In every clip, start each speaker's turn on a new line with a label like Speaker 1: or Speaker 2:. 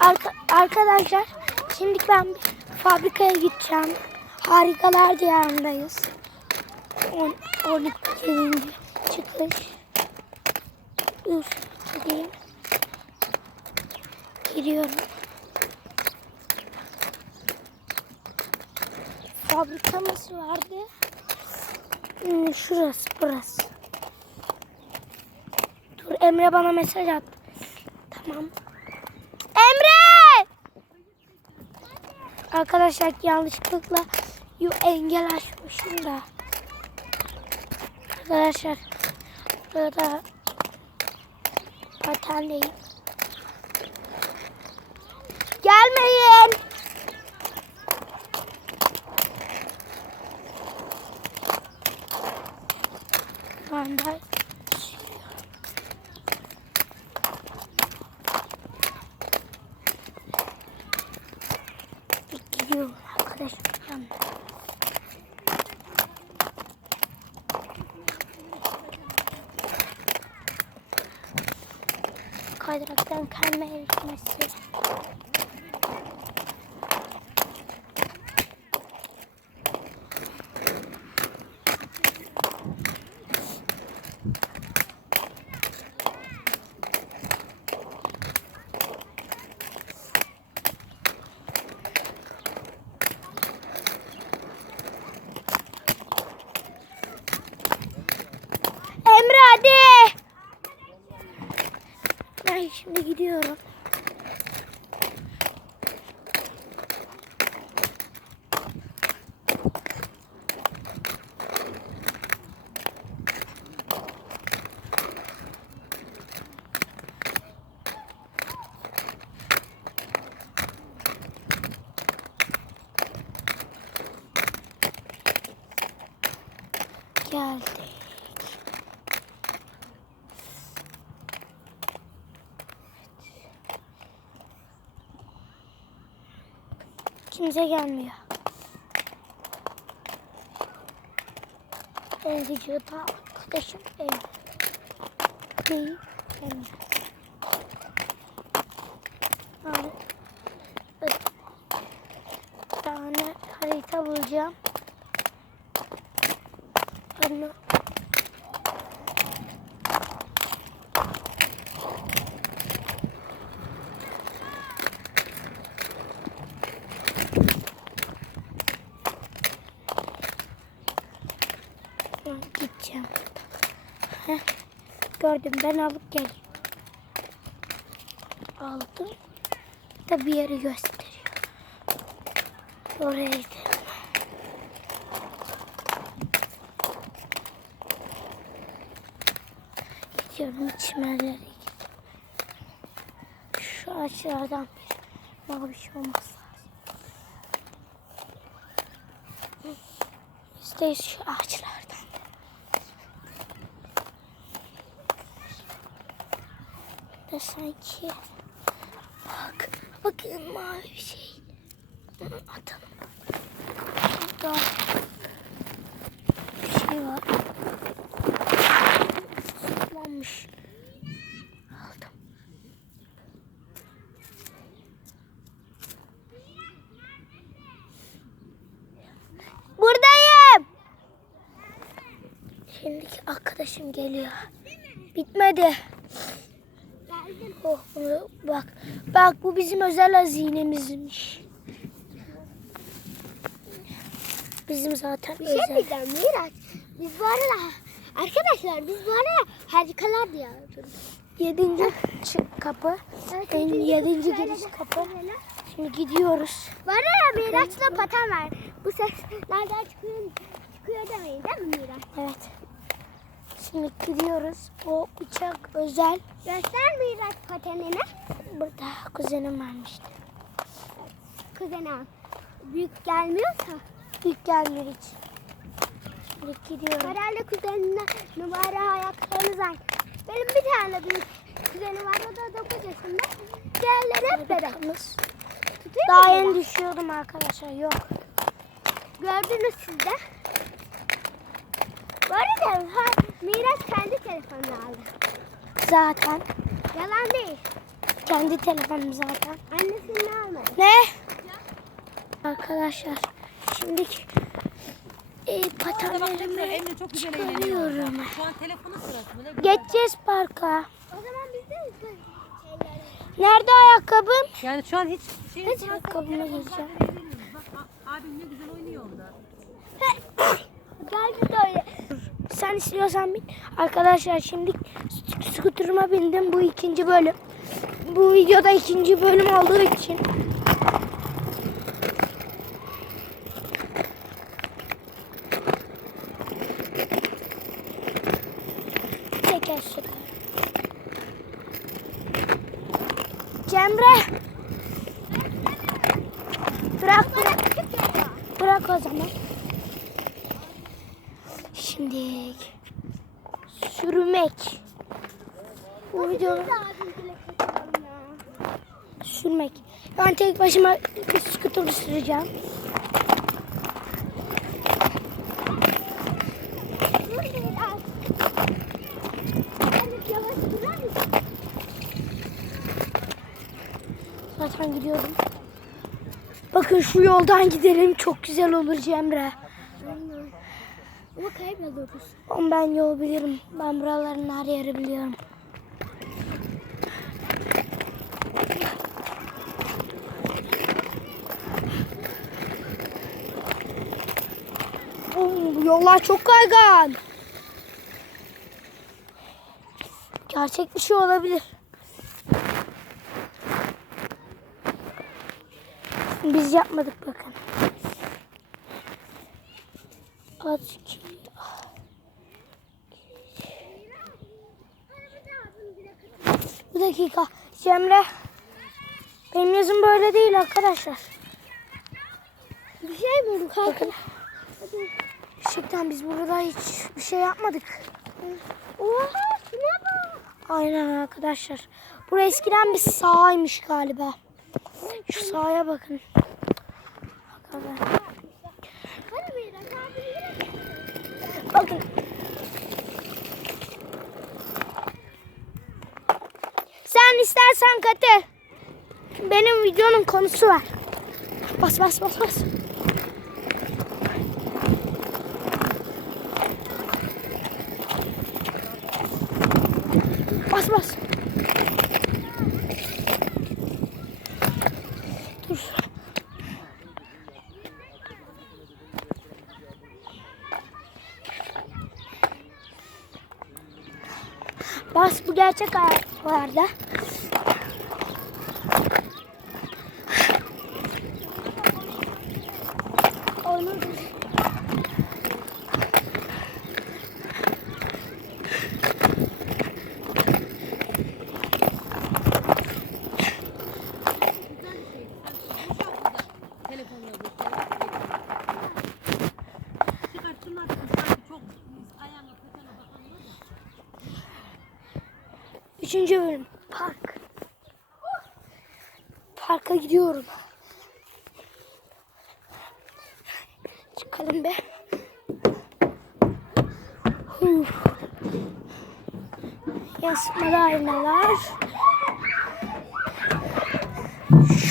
Speaker 1: Arka, arkadaşlar şimdi ben fabrikaya gideceğim. Harikalar diyarındayız. 10 12. çıkış. Dur gideyim. Giriyorum. Fabrikamız vardı. Hmm, şurası burası. Dur Emre bana mesaj attı. Tamam. Emre! Arkadaşlar yanlışlıkla yu engel açmışım da. Arkadaşlar burada patendeyim. Gelmeyin. Şu anda gidiyorum arkadaşlar. yanına. Kaydıraktan kayma erişmesi. Emre hadi. Ben şimdi gidiyorum. Geldik. Kimse gelmiyor. Ben videoda arkadaşım Emre. Değil Emre. Yani, bir tane harita bulacağım. Onu Ben gideceğim. Heh, gördüm ben alıp geleyim. Aldım. Da bir yeri gösteriyor. Oraya gidelim. Gidiyorum çimenlere gidiyorum. Şu ağaçlardan bir mavi şey olması lazım. İşte şu ağaçlardan. Da sanki bak bakın mavi bir şey. Bunu atalım. Burada bir şey var. Tutmamış. Aldım. Buradayım. Şimdiki arkadaşım geliyor. Bitmedi. Oh, bunu bak. Bak bu bizim özel hazinemizmiş. Bizim zaten
Speaker 2: Bir şey
Speaker 1: özel.
Speaker 2: diyeceğim Miraç. Biz bu arada arkadaşlar biz bu arada harikalar diyarıyoruz.
Speaker 1: Yedinci çı- kapı.
Speaker 2: Evet,
Speaker 1: En yedinci giriş kapı. Şimdi gidiyoruz.
Speaker 2: Bu arada Miraç'la paten var. Bu ses nereden çıkıyor, çıkıyor demeyin değil mi Miraç?
Speaker 1: Evet. Şimdi gidiyoruz. Bu uçak özel.
Speaker 2: Göster Miraç patenini.
Speaker 1: Burada kuzenim vermişti.
Speaker 2: Kuzene al. Büyük gelmiyorsa.
Speaker 1: İlk gelmiyor hiç. Şimdi gidiyorum.
Speaker 2: Herhalde kuzenine numara ayaklarınız var. Benim bir tane büyük kuzenim var. O da 9 yaşında. Diğerleri hep bebek.
Speaker 1: Daha yeni düşüyordum arkadaşlar. Yok.
Speaker 2: Gördünüz siz de. Bu arada ha, Miraç kendi telefonunu aldı.
Speaker 1: Zaten
Speaker 2: Yalan değil.
Speaker 1: kendi telefonum zaten.
Speaker 2: Annesini almadı.
Speaker 1: Ne? Arkadaşlar şimdi e, patenlerimi
Speaker 3: Emre çok güzel eğleniyor.
Speaker 1: çıkarıyorum.
Speaker 3: Şu an telefonu sırası?
Speaker 1: Geçeceğiz parka.
Speaker 2: O zaman biz de.
Speaker 1: Nerede ayakkabım?
Speaker 3: Yani şu an hiç şey
Speaker 1: Hiç ayakkabıma gireceğim.
Speaker 3: Abim ne güzel oynuyor orada.
Speaker 2: Gel biz de öyle.
Speaker 1: Sen istiyorsan bin. Arkadaşlar şimdi sk- skuterıma bindim. Bu ikinci bölüm. Bu videoda ikinci bölüm olduğu için. Teker. Cemre. Bırak bırak. Bırak o zaman. Şimdi sürmek. Bu video
Speaker 2: Biz de abimle kaçalım ya.
Speaker 1: Sürmek. Ben tek başıma bir skuter süreceğim. Zaten gidiyorum. Bakın şu yoldan gidelim. Çok güzel olur Cemre.
Speaker 2: Ama kayboluyoruz.
Speaker 1: Ama ben yol bilirim. Ben buraların her yeri biliyorum. Oo, bu yollar çok kaygan. Gerçek bir şey olabilir. Biz yapmadık bakın. Ki. Bir dakika. Cemre. Benim yazım böyle değil arkadaşlar.
Speaker 2: Bir şey mi
Speaker 1: Bakın. Gerçekten biz burada hiç bir şey yapmadık.
Speaker 2: Oha şuna bak.
Speaker 1: Aynen arkadaşlar. Burası eskiden bir sahaymış galiba. Şu sahaya bakın.
Speaker 2: Yürü.
Speaker 1: Bakın. Sen istersen katıl. Benim videonun konusu var. Bas bas bas bas. Bas bas. Dur. Bas bu gerçek hayatlarda. Olur.
Speaker 3: Telefonla bu. Çıkarttın artık. Sanki çok ayağına kafana bakanlar da.
Speaker 1: Üçüncü bölüm. Park. Parka gidiyorum. Çıkalım be. Huh. Yansımalı aynalar.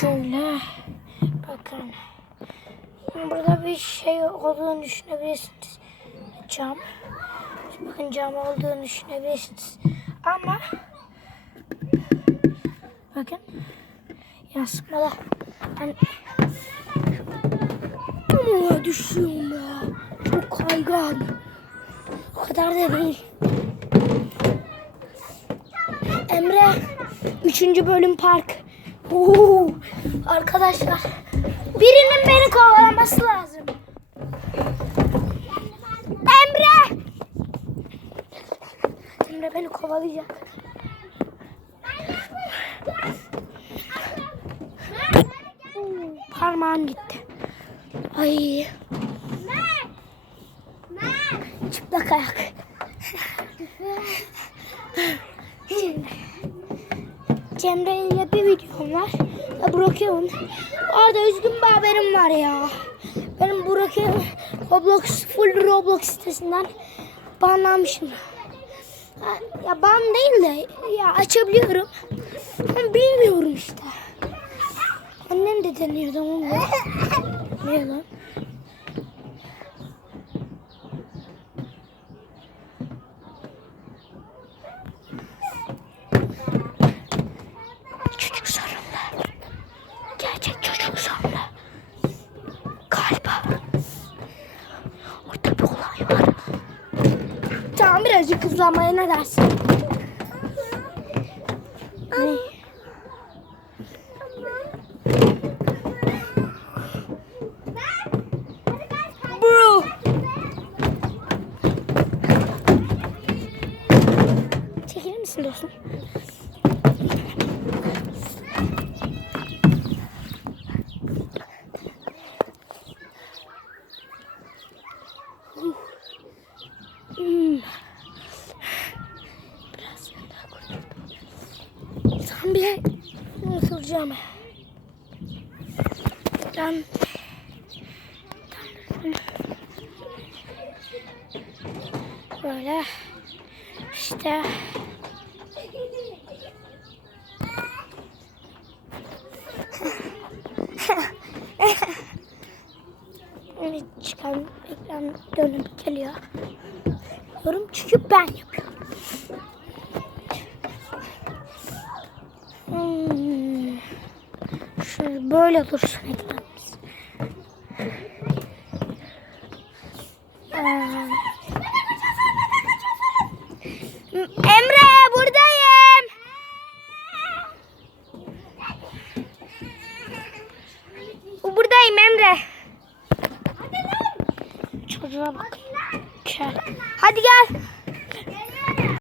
Speaker 1: Şöyle. Bakın. Burada bir şey olduğunu düşünebilirsiniz. Cam. Bakın cam olduğunu düşünebilirsiniz. Ama bakın yansımalı. Hani Ama düşüyorum ya. Çok kaygan. O kadar da değil. Emre. Üçüncü bölüm park. Oo, arkadaşlar. Birinin beni kovalaması lazım. Emre. Emre beni kovalayacak. Oo, Parmağım gitti. Ay çıplak ayak. Cemre ile bir videom var. Ya bırakıyorum. Orada üzgün bir haberim var ya. Benim bırakıyorum. Roblox, full Roblox sitesinden banlanmışım. Ya ban değil de ya açabiliyorum. Ben bilmiyorum işte. Annem de deniyordu ama. Ne lan? Çocuk sorunlu. Gerçek çocuk sorunlu. Galiba. Orada bir olay var. Tamam birazcık hızlanmaya ne dersin? Ne? Bro. Hmm. Biraz daha koyalım. Tam bir oturacağım. Ben böyle işte Evet, çıkan ekran dönüp geliyor. Yorum çünkü ben yapıyorum. Hmm. Şöyle böyle dursun.